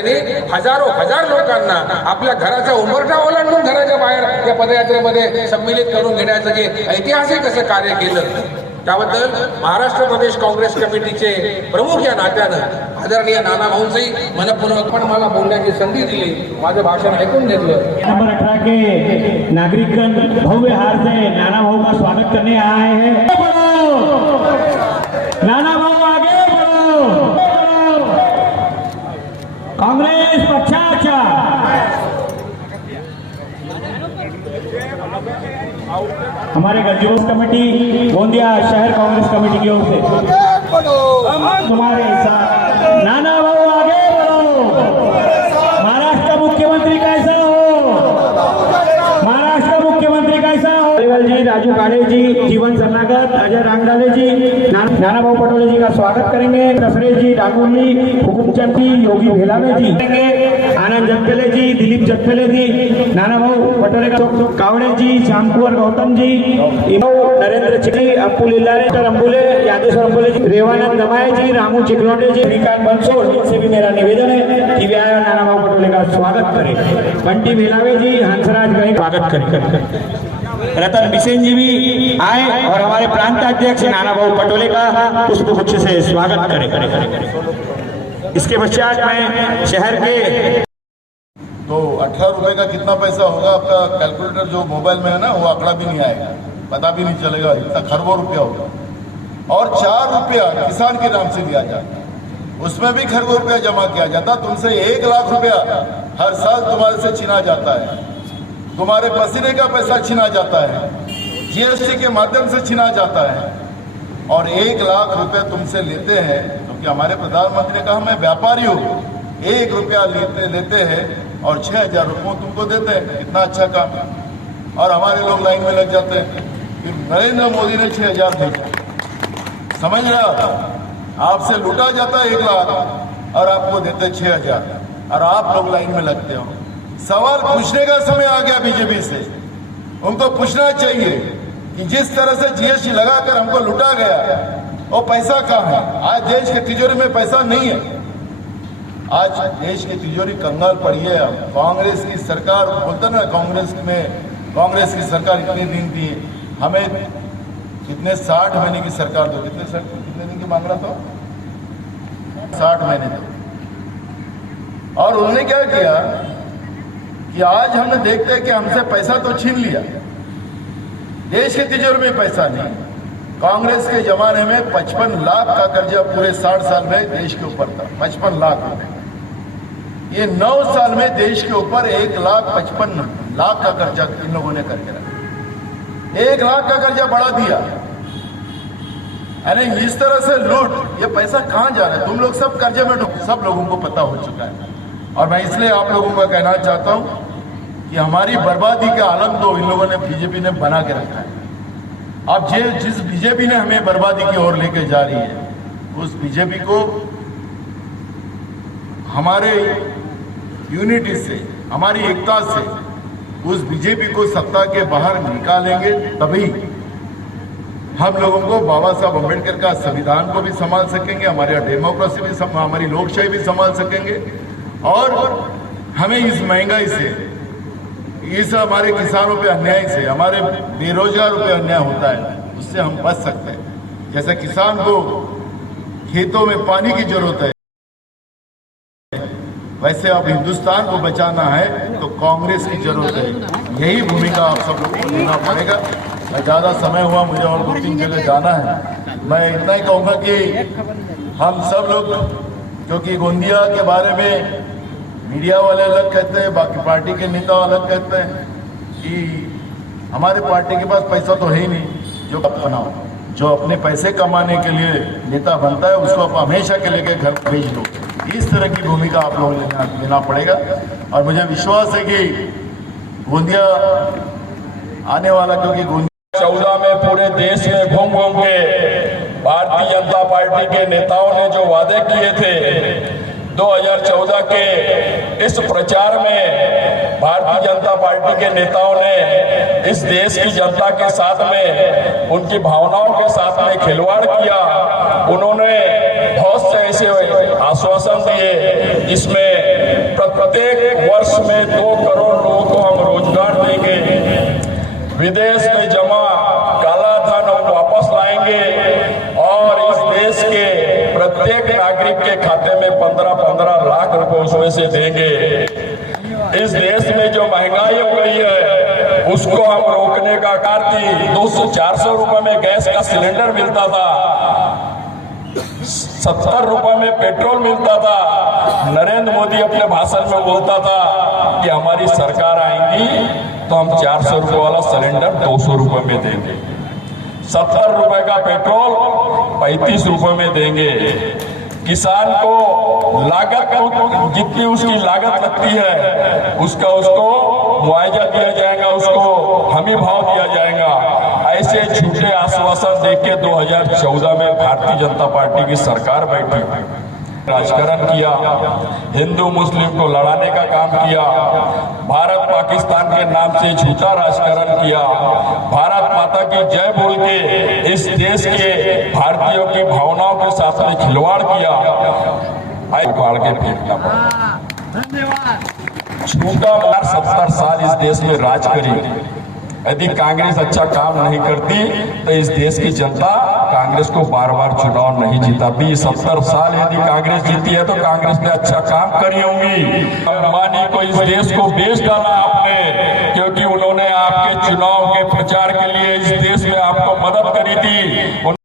हजार लोकांना आपल्या घराचा उंबरठा ओलांडून घराच्या बाहेर या पदयात्रेमध्ये सम्मिलित करून घेण्याचं जे ऐतिहासिक असं कार्य केलं त्याबद्दल महाराष्ट्र प्रदेश काँग्रेस कमिटीचे प्रमुख या नात्यानं आदरणीय नाना भाऊंचंही मनपूर्वक पण मला बोलण्याची संधी दिली, माझं भाषण ऐकून घेतलं। नंबर 18 के नागरिकगण भव्य हार से नाना भाऊ का स्वागत करने आए हैं। नाना भाऊ आगे बढ़ो, कांग्रेस पक्षाचा हमारे गंजोस कमेटी गोंदिया शहर कांग्रेस कमेटी की ओर से तुम्हारे साथ नाना भाऊ आगे बढ़ो। महाराष्ट्र मुख्यमंत्री कैसा हो, महाराष्ट्र मुख्यमंत्री कैसा हो, जी राजू काळे जी, जीवन सरनागत, अजय रांगडाले जी, नाना भाऊ पटोले जी का स्वागत करेंगे। दसरे जी, डाकुर्ली, हुकुमचंद जी, योगी भेलावे जी, आनंद जगपेले जी, दिलीप जगपेले जी, नाना भाऊ पटोले का कावड़े जी, श्यामकुंवर गौतम जी, नरेंद्र चिकली, अप्पू लिल्लारे, अंबुले, यादेश्वर अंबुले जी, रेवानंद दमाए जी, रामू चिकलोटे जी, श्रीकांत बंसोड़, इनसे भी मेरा निवेदन है कि वे आए नाना भाऊ पटोले का स्वागत करें। बंटी भेलावे जी, हंसराज गए स्वागत करें। रतन बिसेन जी भी आए और हमारे प्रांत अध्यक्ष नाना भाऊ पटोले का पुष्पगुच्छ से स्वागत करें। इसके पश्चात मैं शहर के तो 18 रुपए का कितना पैसा होगा आपका कैलकुलेटर जो मोबाइल में है ना, वो आंकड़ा भी नहीं आएगा, पता भी नहीं चलेगा, इतना खरबों रुपया होगा। और 4 रुपया किसान के नाम से दिया जाता है, उसमें भी खरबों रुपया जमा किया जाता। तुमसे 1 लाख रुपया हर साल तुम्हारे से छीना जाता है, तुम्हारे पसीने का पैसा छीना जाता है, जीएसटी के माध्यम से छीना जाता है, और 1 लाख रुपया तुमसे लेते हैं। क्योंकि हमारे प्रधानमंत्री ने कहा मैं व्यापारी हूँ, 1 रुपया लेते हैं और 6000 रुपये तुमको देते हैं। कितना अच्छा काम। और हमारे लोग लाइन में लग जाते हैं कि नरेंद्र मोदी ने 6000 भेजा, समझ रहे हो, आपसे लूटा जाता है 1 लाख और आपको देते 6000 और आप लोग लाइन में लगते हो। सवाल पूछने का समय आ गया बीजेपी से, उनको पूछना चाहिए कि जिस तरह से जीएसटी लगाकर हमको लूटा गया वो पैसा कहाँ है। आज देश के तिजोरी में पैसा नहीं है, आज देश की तिजोरी कंगाल पड़ी है। कांग्रेस की सरकार बोलता ना, कांग्रेस की सरकार इतने दिन थी, हमें कितने 60 महीने की सरकार दो, कितने दिन की मांग रहा था, 60 महीने दो। और उन्होंने क्या किया कि आज हमने देखते हैं कि हमसे पैसा तो छीन लिया, देश के तिजोरी में पैसा नहीं। कांग्रेस के जमाने में 55 लाख का कर्जा पूरे 60 साल में देश के ऊपर था, 55 लाख रुपए। ये 9 साल में देश के ऊपर 1,55,00,000 का कर्जा इन लोगों ने करके रखा। 1 लाख का कर्जा बढ़ा दिया। अरे इस तरह से लूट, ये पैसा कहां जा रहा है? तुम लोग सब कर्जे में डूब, सब लोगों को पता हो चुका है। और मैं इसलिए आप लोगों को कहना चाहता हूं कि हमारी बर्बादी का आलम तो इन लोगों ने, बीजेपी ने बना के रखा है। अब जिस बीजेपी ने हमें बर्बादी की ओर लेके जा रही है, उस बीजेपी को हमारे यूनिटी से, हमारी एकता से उस बीजेपी को सत्ता के बाहर निकालेंगे, तभी हम लोगों को बाबा साहब अम्बेडकर का संविधान को भी संभाल सकेंगे, हमारी डेमोक्रेसी भी, हमारी लोकशाही भी संभाल सकेंगे। और हमें इस महंगाई से, इस हमारे किसानों पे अन्याय से, हमारे बेरोजगारों पे अन्याय होता है, उससे हम बच सकते हैं। जैसे किसान को खेतों में पानी की जरूरत है, वैसे अब हिंदुस्तान को बचाना है तो कांग्रेस की जरूरत है। यही भूमिका आप सब लोगों को लेना पड़ेगा। मैं ज़्यादा समय हुआ, मुझे और 2-3 जगह जाना है। मैं इतना ही कहूँगा कि हम सब लोग, क्योंकि गोंदिया के बारे में मीडिया वाले अलग कहते हैं, बाकी पार्टी के नेता अलग कहते हैं कि हमारे पार्टी के पास पैसा तो है ही नहीं। जो बनाओ, जो अपने पैसे कमाने के लिए नेता बनता है उसको आप हमेशा के लिए घर भेज दो। इस तरह की भूमिका आप लोगों को लेना पड़ेगा। और मुझे विश्वास है कि गोंदिया आने वाला, क्योंकि गोंदिया 14 में पूरे देश में घूम घूम के भारतीय जनता पार्टी के नेताओं ने जो वादे किए थे, 2014 के इस प्रचार में भारतीय जनता पार्टी के नेताओं ने इस देश की जनता के साथ में, उनकी भावनाओं के साथ में खिलवाड़ किया। उन्होंने बहुत से ऐसे आश्वासन दिए जिसमें प्रत्येक वर्ष में 2 करोड़ लोगों को हम रोजगार देंगे, विदेश में जमा काला धन हम वापस लाएंगे और इस देश के प्रत्येक नागरिक के खाते में 15-15 लाख रुपए उसमें से देंगे। इस देश में जो महंगाई हो गई है उसको हम रोकने का कार्य थी। 200-400 रुपए में गैस का सिलेंडर मिलता था, 70 रुपए में पेट्रोल मिलता था। नरेंद्र मोदी अपने भाषण में बोलता था कि हमारी सरकार आएगी तो हम 400 रुपए वाला सिलेंडर 200 रुपए में देंगे, 70 रुपए का पेट्रोल 35 रुपए में देंगे। किसान को लागत जितनी उसकी लागत लगती है उसको मुआवजा दिया जाएगा, उसको हमी भाव दिया जाएगा। ऐसे झूठे आश्वासन देके 2014 में भारतीय जनता पार्टी की सरकार बैठी, राजकारण किया, हिंदू मुस्लिम को लड़ाने का काम किया, भारत पाकिस्तान के नाम से झूठा राजकारण किया, भारत माता की जय बोल के इस देश के भारतीयों की भावनाओं के साथ में खिलवाड़ किया, उखाड़ के फेंकना पड़ा। झूठा 70 साल इस देश में राज करी। यदि कांग्रेस अच्छा काम नहीं करती तो इस देश की जनता कांग्रेस को बार बार चुनाव नहीं जिताती। 70 साल यदि कांग्रेस जीती है तो कांग्रेस ने अच्छा काम करी होंगी। अंबानी को इस देश को बेच डाला आपने, क्योंकि उन्होंने आपके चुनाव के प्रचार के लिए इस देश में आपको मदद करी थी।